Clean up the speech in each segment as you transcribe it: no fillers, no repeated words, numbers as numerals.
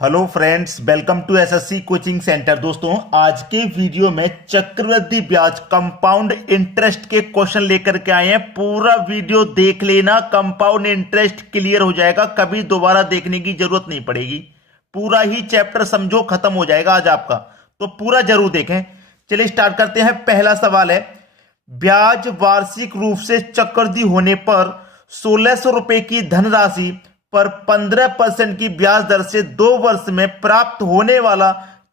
Hello friends, welcome to SSC coaching centre. दोस्तों, आज के वीडियो में चक्रवृद्धि ब्याज कंपाउंड इंटरेस्ट के क्वेश्चन लेकर के आए हैं। पूरा वीडियो देख लेना, कंपाउंड इंटरेस्ट क्लियर हो जाएगा, कभी दोबारा देखने की जरूरत नहीं पड़ेगी। पूरा ही चैप्टर समझो खत्म हो जाएगा आज आपका, तो पूरा जरूर देखें। चलिए स्टार्ट करते हैं। पहला सवाल है, ब्याज वार्षिक रूप से चक्रवृद्धि होने पर 1600 रुपए की धनराशि पर 15% की ब्याज दर से 2 वर्ष में प्राप्त होने वाला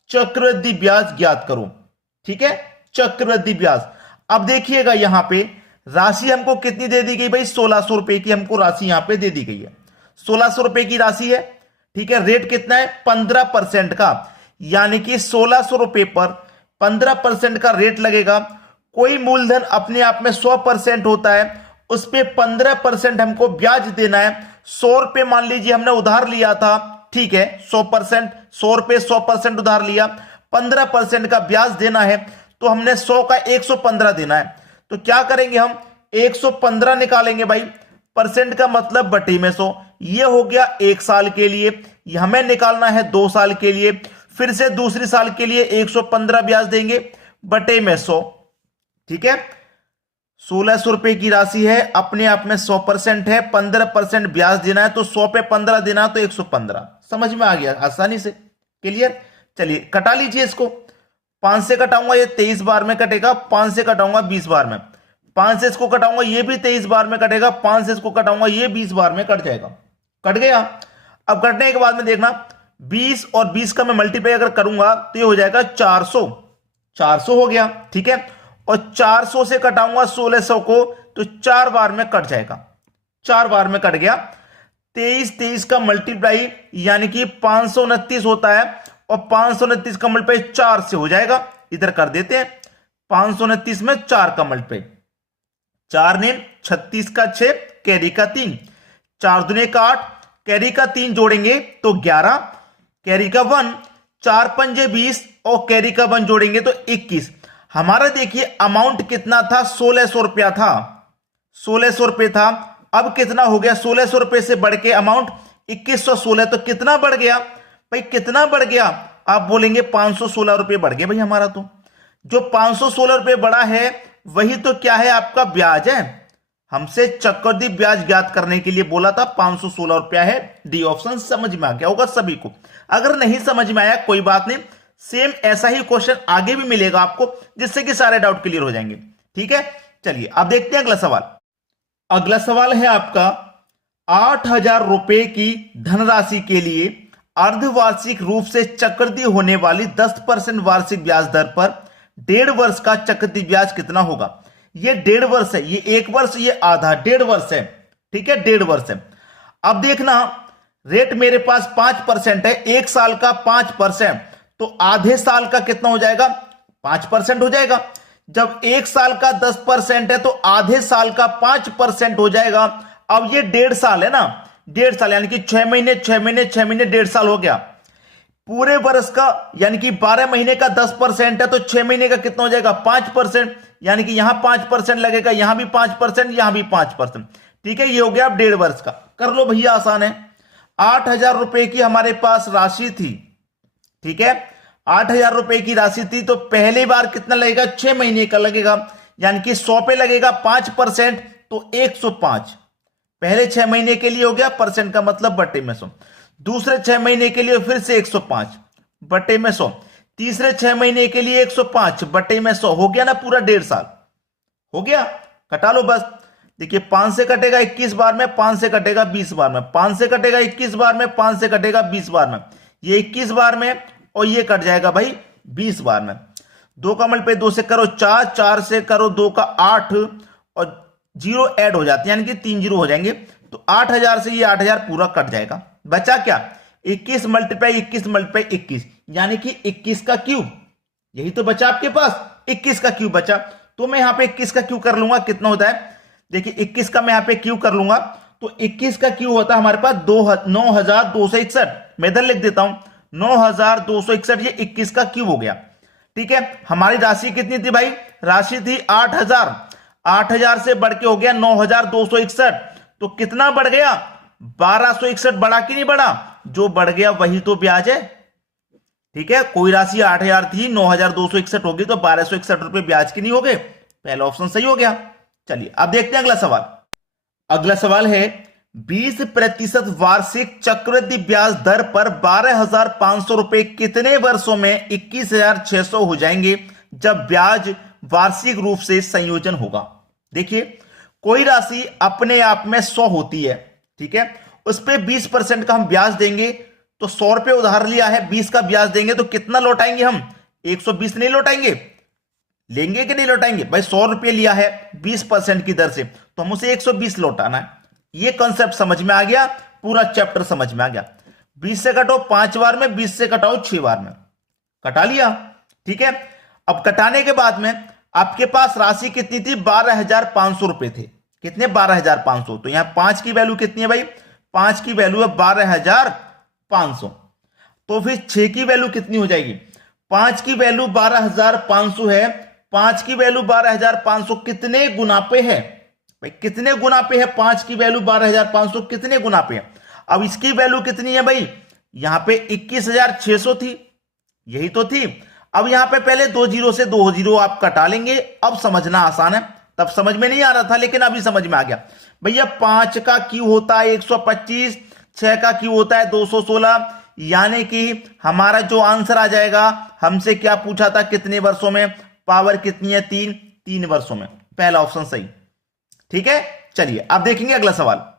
चक्रवृद्धि ब्याज ज्ञात करो। ठीक है, चक्रवृद्धि ब्याज। अब देखिएगा यहां पे राशि हमको कितनी दे दी गई भाई, 1600 रुपए की हमको राशि यहां पे दे दी गई है। 1600 रुपए की राशि है, ठीक है। रेट कितना है, 15% का, यानी कि 1600 रुपए पर 15% का रेट लगेगा। कोई मूलधन अपने आप में 100% होता है, उस पे 15% हमको ब्याज देना है। 100 रुपए मान लीजिए हमने उधार लिया था, ठीक है, 100%, 100 रुपए 100% उधार लिया, 15% का ब्याज देना है, तो हमने 100 का 115 देना है। तो क्या करेंगे, हम 115 निकालेंगे भाई, परसेंट का मतलब बटे में 100। ये हो गया 1 साल के लिए, हमें निकालना है 2 साल के लिए, फिर से दूसरी साल के लिए 115 ब्याज देंगे बटे में 100। ठीक है, 1600 रुपए की राशि है, अपने आप में 100% है, 15% ब्याज देना है, तो 100 पे 15 देना है, तो 115। समझ में आ गया आसानी से, क्लियर। चलिए कटा लीजिए इसको। 5 से कटाऊंगा ये 23 बार में कटेगा, 5 से कटाऊंगा 20 बार में, 5 से इसको कटाऊंगा ये भी 23 बार में कटेगा, 5 से इसको कटाऊंगा ये 20 बार में कट जाएगा। कट गया। अब कटने के बाद में देखना, 20 और 20 का मैं मल्टीप्लाई अगर करूंगा तो ये हो जाएगा 400। 400 हो गया, ठीक है। और 400 से कटाऊंगा 1600 को, तो 4 बार में कट जाएगा, 4 बार में कट गया। 23 का मल्टीप्लाई यानी कि 529 होता है, और 529 का मल्टीप्लाई 4 से हो जाएगा। इधर कर देते हैं, 529 में 4 का मल्टीप्लाई, 4 ने 36 का 6, कैरी का 3, 4 दूने का 8, कैरी का 3 जोड़ेंगे तो 11, कैरी का 1, 4 पंजे 20, और कैरी का 1 जोड़ेंगे तो 21। हमारा देखिए अमाउंट कितना था, 1600 रुपया था, 1600 रुपये था। अब कितना हो गया, 1600 रुपये से बढ़ के अमाउंट 2116, तो कितना बढ़ गया भाई, कितना बढ़ गया। आप बोलेंगे 516 रुपये बढ़ गए भाई हमारा। तो जो 516 रुपये बढ़ा है वही तो क्या है, आपका ब्याज है। हमसे चक्रवृद्धि ब्याज ज्ञात करने के लिए बोला था, 516 रुपया है। डी ऑप्शन समझ में आ गया होगा सभी को। अगर नहीं समझ में आया कोई बात नहीं, सेम ऐसा ही क्वेश्चन आगे भी मिलेगा आपको, जिससे कि सारे डाउट क्लियर हो जाएंगे। ठीक है, चलिए अब देखते हैं अगला सवाल। अगला सवाल है आपका, 8000 रुपए की धनराशि के लिए अर्धवार्षिक रूप से चक्रवृद्धि होने वाली 10% वार्षिक ब्याज दर पर 1.5 वर्ष का चक्रवृद्धि ब्याज कितना होगा। ये 1.5 वर्ष है, ये 1 वर्ष, ये आधा, 1.5 वर्ष है। ठीक है, 1.5 वर्ष है। अब देखना, रेट मेरे पास 5% है, 1 साल का 5%, तो आधे साल का कितना हो जाएगा, 5% हो जाएगा। जब 1 साल का 10% है, तो आधे साल का 5% हो जाएगा। अब ये 1.5 साल है ना, 1.5 साल यानी कि 6 महीने 6 महीने 6 महीने 1.5 साल हो गया। पूरे वर्ष का यानी कि 12 महीने का 10% है, तो 6 महीने का कितना हो जाएगा, 5%, यानी कि यहां 5% लगेगा, यहां भी 5%, यहां भी 5%। ठीक है, ये हो गया अब 1.5 वर्ष का। कर लो भैया, आसान है। 8000 रुपए की हमारे पास राशि थी, ठीक है, 8000 रुपए की राशि थी, तो पहली बार कितना लगेगा, 6 महीने का लगेगा, यानी कि 100 पे लगेगा 5%, तो 105। पहले 6 महीने के लिए हो गया, परसेंट का मतलब बटे में 100। दूसरे 6 महीने के लिए फिर से 105 बटे में 100। तीसरे 6 महीने के लिए 105 बटे में 100। हो गया ना पूरा 1.5 साल हो गया। कटा लो बस। देखिए 5 से कटेगा 21 बार में, 5 से कटेगा 20 बार में, 5 से कटेगा 21 बार में, 5 से कटेगा 20 बार में, ये 21 बार में, और ये कट जाएगा भाई 20 बार में। 2 का मल्टीप्लाई 2 से करो 4, 4 से करो 2 का 8, और 0 ऐड हो जाते हैं, यानी कि 3 जीरो हो जाएंगे। तो 8000 से ये 8000 पूरा कट जाएगा। बचा क्या, 21 मल्टीप्लाई 21 मल्टीप्लाई 21, यानी कि 21 का क्यूब। यही तो बचा आपके पास, 21 का क्यूब बचा। तो मैं यहां पे 21 का क्यूब कर लूंगा, कितना होता है, देखिए 21 का मैं यहां पे क्यूब कर लूंगा, तो 21 का क्यूब होता है हमारे पास 9261। मैं इधर लिख देता हूं 9261, ये 21 का क्यूब हो गया। ठीक है, हमारी राशि कितनी थी भाई, राशि थी 8000, 8000 से बढ़ के हो गया 9261, तो कितना बढ़ गया, 1261 बढ़ा कि नहीं बढ़ा, जो बढ़ गया वही तो ब्याज है। ठीक है, कोई राशि 8,000 थी, 9,261 होगी तो 1,261 रुपए ब्याज की नहीं हो गए। पहला ऑप्शन सही हो गया। चलिए अब देखते हैं अगला सवाल। अगला सवाल है 20% वार्षिक चक्रवृद्धि ब्याज दर पर 12,500 रुपए कितने वर्षों में 21,600 हो जाएंगे जब ब्याज वार्षिक रूप से संयोजन होगा। देखिए, कोई राशि अपने आप में 100 होती है, ठीक है, उस पर 20% का हम ब्याज देंगे तो 100 रुपए उधार लिया है, 20 का ब्याज देंगे तो कितना लौटाएंगे हम? 120 नहीं लौटाएंगे? लेंगे कि नहीं लौटाएंगे भाई? 100 रुपए लिया है 20% की दर से तो हम उसे 120 लौटाना है। ये कॉन्सेप्ट समझ में आ गया, पूरा चैप्टर समझ में आ गया। 20 से कटो 5 बार में, 20 से कटाओ 6 बार में, कटा लिया। ठीक है, अब कटाने के बाद में आपके पास राशि कितनी थी? 12,500 रुपए थे। कितने? 12,500। तो यहां 5 की वैल्यू कितनी है भाई? 5 की वैल्यू है 12,500। तो फिर 6 की वैल्यू कितनी हो जाएगी? 5 की वैल्यू 12,500 है, 5 की वैल्यू 12,500 कितने गुना पे है भाई? कितने गुना पे है? 5 की वैल्यू 12,500 कितने गुना पे है? अब इसकी वैल्यू कितनी है भाई? यहां पे 21,600 थी, यही तो थी। अब यहां पे पहले 2 जीरो से 2 जीरो आप कटा लेंगे, अब समझना आसान है। तब समझ में नहीं आ रहा था लेकिन अभी समझ में आ गया। भैया 5 का क्यू होता है 125, 6 का क्यू होता है 216, यानी कि हमारा जो आंसर आ जाएगा, हमसे क्या पूछा था कितने वर्षों में, पावर कितनी है? 3 वर्षों में। पहला ऑप्शन सही। ठीक है, चलिए अब देखेंगे अगला सवाल।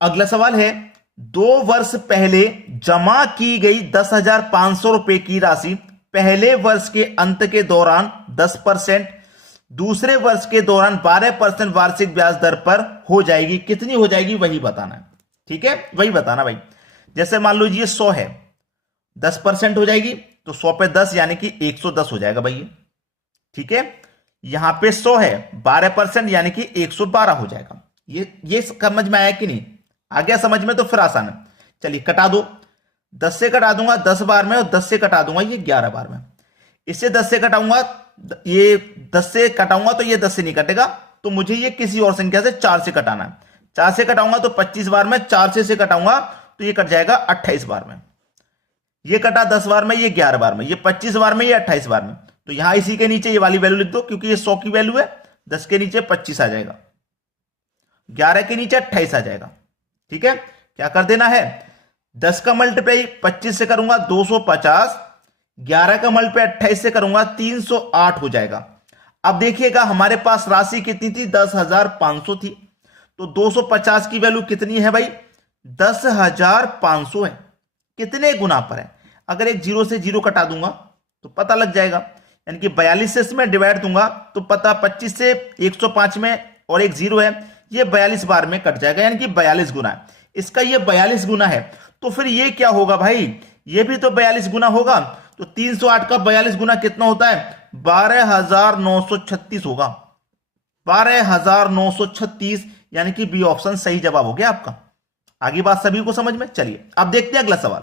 अगला सवाल है 2 वर्ष पहले जमा की गई 10,500 रुपए की राशि पहले वर्ष के अंत के दौरान 10%, दूसरे वर्ष के दौरान 12% वार्षिक ब्याज दर पर हो जाएगी। कितनी हो जाएगी वही बताना है। ठीक है, वही बताना भाई। जैसे मान लो जी 100 है, 10% हो जाएगी तो 100 पे 10 यानी कि 110 हो जाएगा भाई। ठीक है, यहां पे 100 है, 12% यानी कि 112 हो जाएगा। ये समझ में आया कि नहीं? आ गया समझ में? तो फिर आसान है। चलिए कटा दो, 10 से कटा दूंगा 10 बार में और 10 से कटा दूंगा ये 11 बार में। इससे 10 से कटाऊंगा, ये 10 से कटाऊंगा तो ये 10 से नहीं कटेगा, तो मुझे ये किसी और संख्या से 4 से कटाना है। 4 से कटाऊंगा तो 25 बार में, 4 से कटाऊंगा तो ये कट जाएगा 28 बार में। ये कटा 10 बार में, ये 11 बार में, ये 25 बार में, ये 28 बार में। तो यहां इसी के नीचे ये वाली वैल्यू लिख दो, क्योंकि ये 100 की वैल्यू है। 10 के नीचे 25 आ जाएगा, 11 के नीचे 28 आ जाएगा। ठीक है, क्या कर देना है? 10 का मल्टीप्लाई 25 से करूंगा 250, 11 का मल्टीप्लाई 28 से करूंगा 308 हो जाएगा। अब देखिएगा हमारे पास राशि कितनी थी? 10,500 थी। तो 250 की वैल्यू कितनी है भाई? 10,500 है। कितने गुना पर है? अगर एक जीरो से जीरो कटा दूंगा तो पता लग जाएगा, यानी कि 42 से इसमें डिवाइड दूंगा तो पता, 25 से 105 में और एक जीरो है, ये 42 बार में कट जाएगा, यानी कि 42 गुना है इसका। ये 42 गुना है तो फिर ये क्या होगा भाई? ये भी तो 42 गुना होगा। तो 308 का 42 गुना कितना होता है? 12,936 होगा। 12,936, यानी कि बी ऑप्शन सही जवाब हो गया आपका। आगे बात सभी को समझ में? चलिए अब देखते हैं अगला सवाल।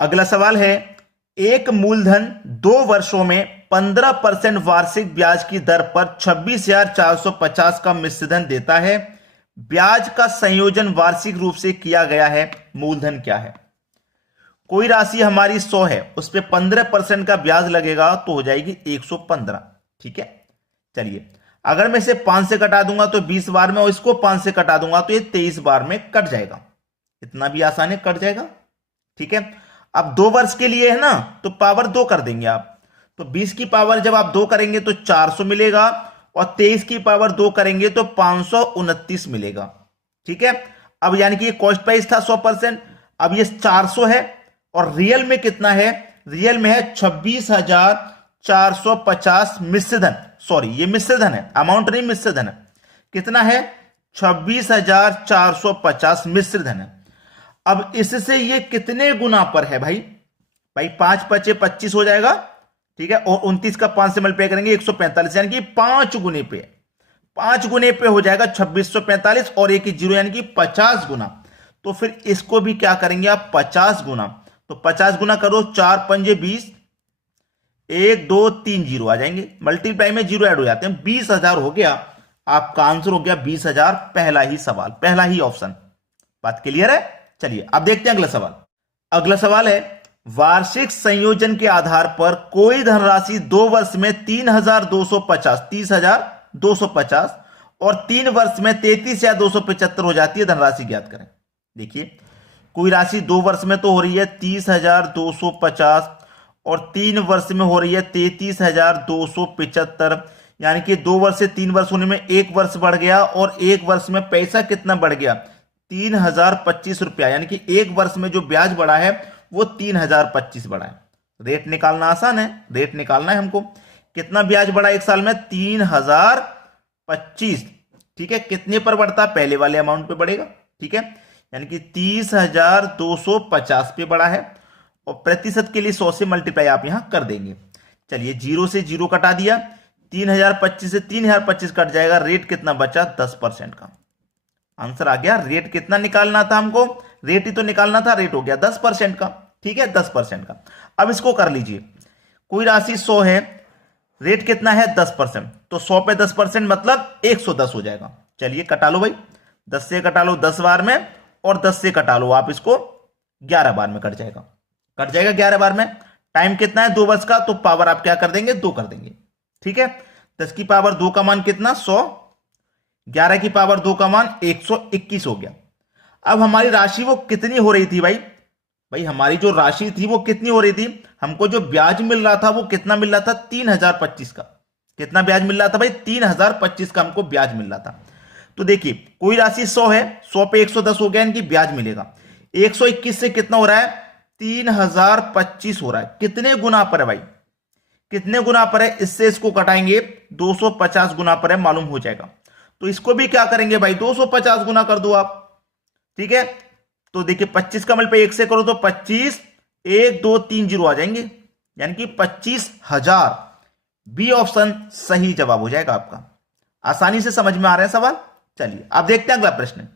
अगला सवाल है एक मूलधन 2 वर्षों में 15% वार्षिक ब्याज की दर पर 26,450 का मिश्रधन देता है। ब्याज का संयोजन वार्षिक रूप से किया गया है। मूलधन क्या है? कोई राशि हमारी 100 है, उस पर 15% का ब्याज लगेगा तो हो जाएगी 115। ठीक है, चलिए अगर मैं इसे 5 से कटा दूंगा तो 20 बार में, और इसको 5 से कटा दूंगा तो ये 23 बार में कट जाएगा। इतना भी आसान है, कट जाएगा। ठीक है, अब 2 वर्ष के लिए है ना, तो पावर 2 कर देंगे आप। तो 20 की पावर जब आप 2 करेंगे तो 400 मिलेगा, और 23 की पावर 2 करेंगे तो 529 मिलेगा। ठीक है, अब यानी कि ये कॉस्ट प्राइस था 100%, अब ये 400 है, और रियल में कितना है? रियल में है 26,450 मिश्रधन। सॉरी, ये मिश्रधन है, अमाउंट नहीं, मिश्रधन है। कितना है? 26,450 मिश्रधन है। अब इससे ये कितने गुना पर है भाई? 5 पचे 25 हो जाएगा। ठीक है, और 29 का 5 से मल्टीप्लाई करेंगे 145, यानी कि 5 गुने पे, 5 गुने पे हो जाएगा 2645, और एक ही जीरो यानी कि 50 गुना। तो फिर इसको भी क्या करेंगे आप? 50 गुना। तो 50 गुना करो, 4 पंजे 20, 1 2 3 जीरो आ जाएंगे, मल्टीप्लाई में जीरो ऐड हो जाते हैं। 20,000 हो गया आपका आंसर, हो गया 20,000। पहला ही सवाल, पहला ही ऑप्शन। बात क्लियर है? चलिए अब देखते हैं अगला सवाल। अगला सवाल है, वार्षिक संयोजन के आधार पर कोई धनराशि 2 वर्ष में 30,250 और 3 वर्ष में 33,275 हो जाती है। धनराशि ज्ञात करें। देखिए, कोई राशि 2 वर्ष में तो हो रही है 30,250 और 3 वर्ष में हो रही है 33,275, यानी कि 2 वर्ष से 3 वर्ष होने में 1 वर्ष बढ़ गया, और 1 वर्ष में पैसा कितना बढ़ गया, 3,025 रुपया, यानी कि 1 वर्ष में जो ब्याज बढ़ा है वो 3,025 बढ़ा है। रेट निकालना आसान है, रेट निकालना है हमको। कितना ब्याज बढ़ा एक साल में, 3,025। ठीक है, कितने पर बढ़ता, पहले वाले अमाउंट पे बढ़ेगा। ठीक है, यानी कि 30,250 पे बढ़ा है, और प्रतिशत के लिए 100 से मल्टीप्लाई आप यहां कर देंगे। चलिए, 0 से 0 कटा दिया, 3,025 से 3,025 कट जाएगा, रेट कितना बचा, 10% का। आंसर आ गया। रेट कितना निकालना था हमको, रेट ही तो निकालना था, रेट हो गया 10% का। ठीक है, 10% का। अब इसको कर लीजिए, कोई राशि 100 है, रेट कितना है, 10%, तो 100 पे 10% मतलब 110 हो जाएगा। चलिए कटा लो भाई, 10 से कटा लो 10 बार में, और 10 से कटा लो आप इसको 11 बार में, कट जाएगा, कट जाएगा 11 बार में। टाइम कितना है, 2 वर्ष का, तो पावर आप क्या कर देंगे, 2 कर देंगे। ठीक है, 10 की पावर 2 का मान कितना, 100, 11 की पावर 2 का मान 121 हो गया। अब हमारी राशि वो कितनी हो रही थी भाई, हमारी जो राशि थी वो कितनी हो रही थी, हमको जो ब्याज मिल रहा था वो कितना मिल रहा था, 3,025 का। कितना ब्याज मिल रहा था भाई, 3,025 का हमको ब्याज मिल रहा था। तो देखिए, कोई राशि 100 है, 100 पे 110 हो गया, इनकी ब्याज मिलेगा। 121 से कितना हो रहा है, 3,025 हो रहा है। कितने गुना पर है भाई, कितने गुना पर है, इससे इसको कटाएंगे, 250 गुना पर है, मालूम हो जाएगा। तो इसको भी क्या करेंगे भाई, 250 गुना कर दो आप। ठीक है, तो देखिए 25 का मल्टीप्लाई 1 से करो तो 25, 1 2 3 0 आ जाएंगे, यानी कि 25,000। बी ऑप्शन सही जवाब हो जाएगा आपका। आसानी से समझ में आ रहा है सवाल। चलिए अब देखते हैं अगला प्रश्न।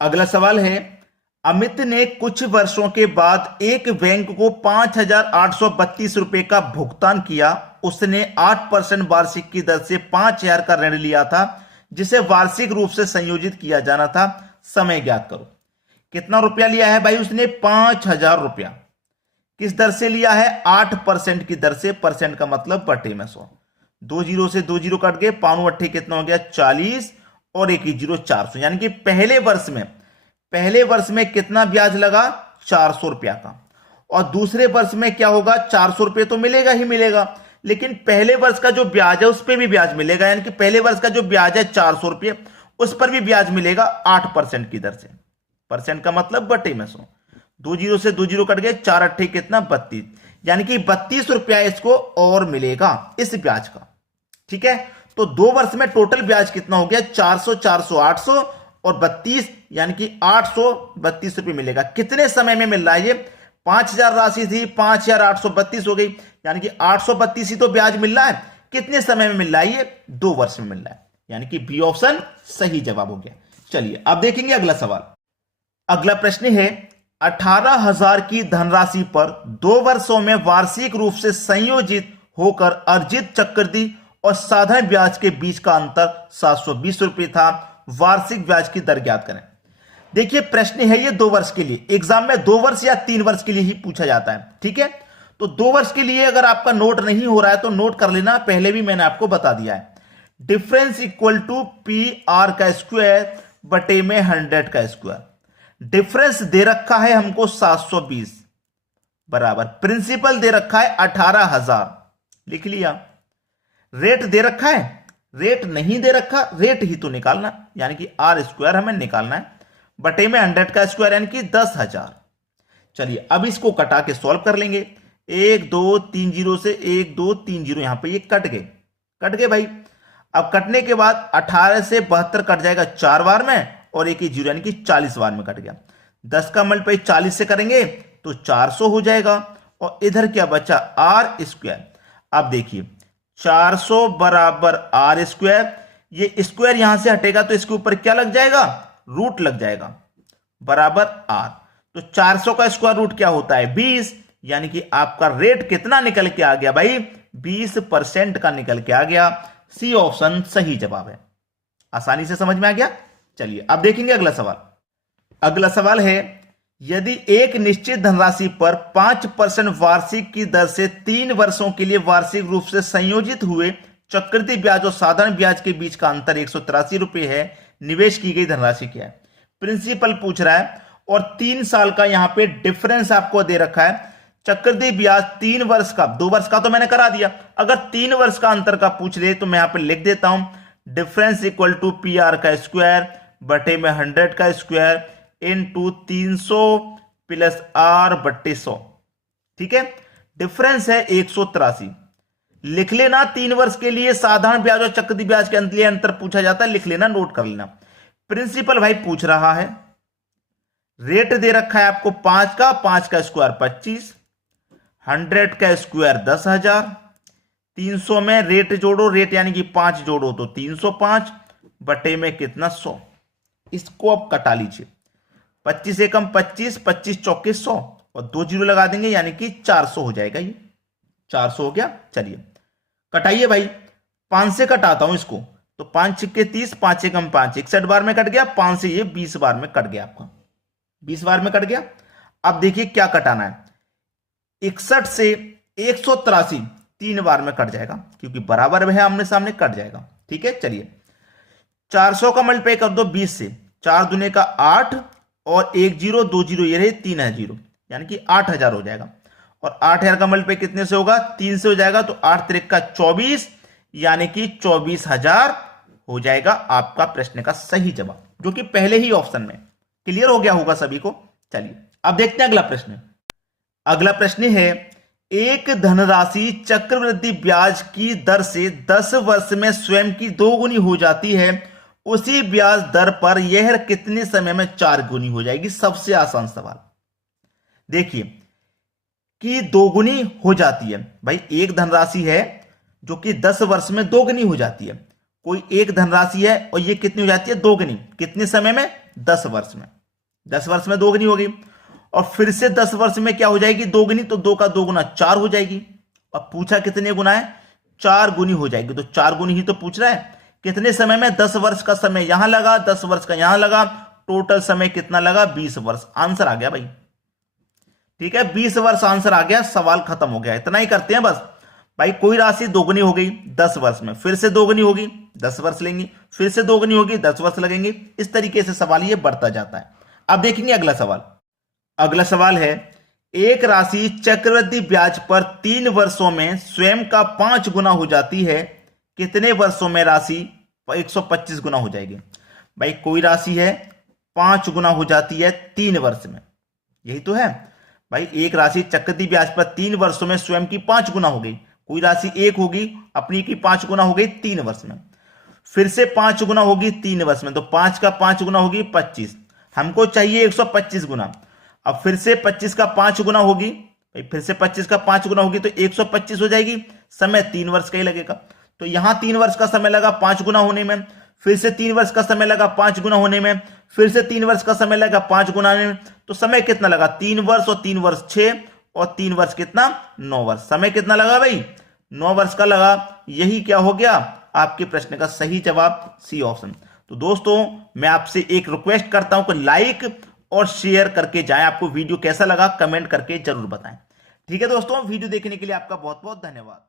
अगला सवाल है, अमित ने कुछ वर्षों के बाद एक बैंक को 5,832 रुपए का भुगतान किया। उसने 8% वार्षिक की दर से 5,000 का ऋण लिया था, जिसे वार्षिक रूप से संयोजित किया जाना था। समय ज्ञात करो। कितना रुपया लिया है भाई उसने, 5,000 रुपया। किस दर से लिया है, 8% की दर से। परसेंट का मतलब बटे में 100। 2 जीरो से 2 जीरो कट गए, 5 अट्ठे कितना हो गया, 40, और 1 जीरो 400, यानी कि पहले वर्ष में कितना ब्याज लगा, 400 रुपया का। और दूसरे वर्ष में क्या होगा, 400 रुपये तो मिलेगा ही मिलेगा, लेकिन पहले वर्ष का जो ब्याज है उस पर भी ब्याज मिलेगा, यानी कि पहले वर्ष का जो ब्याज है 400 रुपये, उस पर भी ब्याज मिलेगा 8% की दर से। परसेंट का मतलब बटे में 100। 2 जीरो से 2 जीरो कट गए, 4 अट्ठे कितना, 32, यानी कि 32 रुपया इसको और मिलेगा इस ब्याज का। ठीक है, तो 2 वर्ष में टोटल ब्याज कितना हो गया, 400, 400, 800 और 32, यानी कि 832 रुपये मिलेगा। कितने समय में मिल रहा है ये, 5,000 राशि थी, 5,832 हो गई, यानी कि 832 ही तो ब्याज मिल रहा है। कितने समय में मिल रहा है ये, 2 वर्ष में मिल रहा है, यानी कि बी ऑप्शन सही जवाब हो गया। चलिए अब देखेंगे अगला सवाल। अगला प्रश्न है, 18,000 की धनराशि पर 2 वर्षों में वार्षिक रूप से संयोजित होकर अर्जित चक्रवृद्धि और साधारण ब्याज के बीच का अंतर 720 रुपये था। वार्षिक ब्याज की दर ज्ञात करें। देखिए प्रश्न है ये 2 वर्ष के लिए, एग्जाम में 2 वर्ष या 3 वर्ष के लिए ही पूछा जाता है। ठीक है, तो 2 वर्ष के लिए अगर आपका नोट नहीं हो रहा है तो नोट कर लेना, पहले भी मैंने आपको बता दिया है। डिफरेंस इक्वल टू PR का स्क्वायर बटे में 100 का स्क्वायर। डिफरेंस दे रखा है हमको 720 बराबर, प्रिंसिपल दे रखा है 18,000, लिख लिया। रेट दे रखा है, रेट नहीं दे रखा, रेट ही तो निकालना, यानी कि R स्क्वायर हमें निकालना है, बटे में 100 का स्क्वायर यानी कि 10,000। चलिए अब इसको कटा के सॉल्व कर लेंगे। 1 2 3 0 से 1 2 3 0, यहां पे ये कट गए भाई। अब कटने के बाद 18 से 72 कट जाएगा 4 बार में, और 1 जीरो यानी कि 40 बार में कट गया। 10 का मल्टीप्लाई 40 से करेंगे तो 400 हो जाएगा, और इधर क्या बचा, R स्क्वायर। अब देखिए 400 बराबर R स्क्वायर, ये स्क्वायर यहां से हटेगा तो इसके ऊपर क्या लग जाएगा, रूट लग जाएगा, बराबर R। तो 400 का स्क्वायर रूट क्या होता है, 20, यानी कि आपका रेट कितना निकल के आ गया भाई, 20% का निकल के आ गया। सी ऑप्शन सही जवाब है। आसानी से समझ में आ गया। चलिए अब देखेंगे अगला सवाल। अगला सवाल है, यदि एक निश्चित धनराशि पर 5% वार्षिक की दर से 3 वर्षों के लिए वार्षिक रूप से संयोजित हुए चक्रवृद्धि ब्याज और साधारण ब्याज के बीच का अंतर 183 रुपए है, निवेश की गई धनराशि क्या है। प्रिंसिपल पूछ रहा है और 3 साल का यहां पे डिफरेंस आपको दे रखा है। चक्रवृद्धि ब्याज 3 वर्ष का, 2 वर्ष का तो मैंने करा दिया, अगर 3 वर्ष का अंतर का पूछ ले तो मैं यहां पे लिख देता हूं difference equal to P R का स्क्वायर बटे में 100 का स्क्वायर इनटू 300 प्लस आर बट्टे 100। ठीक है, डिफरेंस है 183। लिख लेना 3 वर्ष के लिए साधारण ब्याज और चक्रवृद्धि ब्याज के लिए अंतर पूछा जाता है, लिख लेना, नोट कर लेना। प्रिंसिपल भाई पूछ रहा है, रेट दे रखा है आपको 5 का स्क्वायर 25, 100 का स्क्वायर 10,000, 300 में रेट जोड़ो, रेट यानी कि 5 जोड़ो तो 305 बटे में कितना 100। इसको अब कटा लीजिए, 25 एकम 25, 25 चौके 100 और 2 जीरो लगा देंगे यानी कि 400 हो जाएगा। ये 400 हो गया। चलिए कटाइए भाई, 5 से कटाता हूं इसको तो 5 छिक्के 30, 5 एकम 5, 61 बार में कट गया, 5 से ये 20 बार में कट गया, आपका 20 बार में कट गया। अब देखिए क्या कटाना है, 61 से 183 3 बार में कट जाएगा क्योंकि बराबर है, आमने सामने कट जाएगा। ठीक है, चलिए 400 का मल्टीप्लाई कर दो 20 से, 4 दूने का 8 और 1 जीरो 2 जीरो ये रहे 3 है जीरो यानी कि 8000 हो जाएगा। और 8000 का मल्टीप्लाई कितने से होगा, 3 से हो जाएगा तो 8 त्रिक का 24 यानी कि 24,000 हो जाएगा आपका प्रश्न का सही जवाब, जो कि पहले ही ऑप्शन में क्लियर हो गया होगा सभी को। चलिए अब देखते हैं अगला प्रश्न। अगला प्रश्न है, एक धनराशि चक्रवृद्धि ब्याज की दर से 10 वर्ष में स्वयं की 2 गुनी हो जाती है, उसी ब्याज दर पर यह कितने समय में 4 गुनी हो जाएगी। सबसे आसान सवाल देखिए कि 2 गुनी हो जाती है भाई, एक धनराशि है जो कि 10 वर्ष में 2 गुनी हो जाती है। कोई एक धनराशि है और ये कितनी हो जाती है 2 गुनी, कितने समय में 10 वर्ष में। 10 वर्ष में 2 गुनी हो गई और फिर से 10 वर्ष में क्या हो जाएगी 2 गुनी, तो 2 का 2 गुना 4 हो जाएगी। अब पूछा कितने गुना है, 4 गुनी हो जाएगी, तो 4 गुनी ही तो पूछ रहा है। कितने समय में, 10 वर्ष का समय यहां लगा, 10 वर्ष का यहां लगा, टोटल समय कितना लगा 20 वर्ष। आंसर आ गया भाई, ठीक है 20 वर्ष आंसर आ गया, सवाल खत्म हो गया। इतना ही करते हैं बस भाई, कोई राशि 2 गुनी हो गई 10 वर्ष में, फिर से 2 गुनी होगी 10 वर्ष लेंगे, फिर से 2 गुनी होगी 10 वर्ष लगेंगे, इस तरीके से सवाल ये बढ़ता जाता है। अब देखेंगे अगला सवाल। अगला सवाल है, एक राशि चक्रवृद्धि ब्याज पर 3 वर्षों में स्वयं का 5 गुना हो जाती है, कितने वर्षों में राशि 125 गुना हो जाएगी। भाई कोई राशि है 5 गुना हो जाती है 3 वर्ष में, यही तो है भाई। एक राशि चक्रवृद्धि ब्याज पर 3 वर्षों में स्वयं की 5 गुना हो गई, कोई राशि 1 होगी अपनी की 5 गुना हो गई 3 वर्ष में, फिर से 5 गुना होगी 3 वर्ष में, तो 5 का 5 गुना होगी 25, हमको चाहिए 125 गुना। अब फिर से 25 का 5 गुना होगी, फिर से 25 का 5 गुना होगी तो 125 हो जाएगी, समय 3 वर्ष का ही लगेगा। तो यहां 3 वर्ष का समय लगा 5 गुना होने में, फिर से 3 वर्ष का समय लगा 5 गुना होने में, फिर से 3 वर्ष का समय लगा 5 गुना होने में, तो समय कितना लगा 3 वर्ष और 3 वर्ष 6 और 3 वर्ष कितना 9 वर्ष। समय कितना लगा भाई 9 वर्ष का लगा। यही क्या हो गया आपके प्रश्न का सही जवाब, सी ऑप्शन। तो दोस्तों मैं आपसे एक रिक्वेस्ट करता हूं कि लाइक और शेयर करके जाएं। आपको वीडियो कैसा लगा कमेंट करके जरूर बताएं। ठीक है दोस्तों, वीडियो देखने के लिए आपका बहुत बहुत धन्यवाद।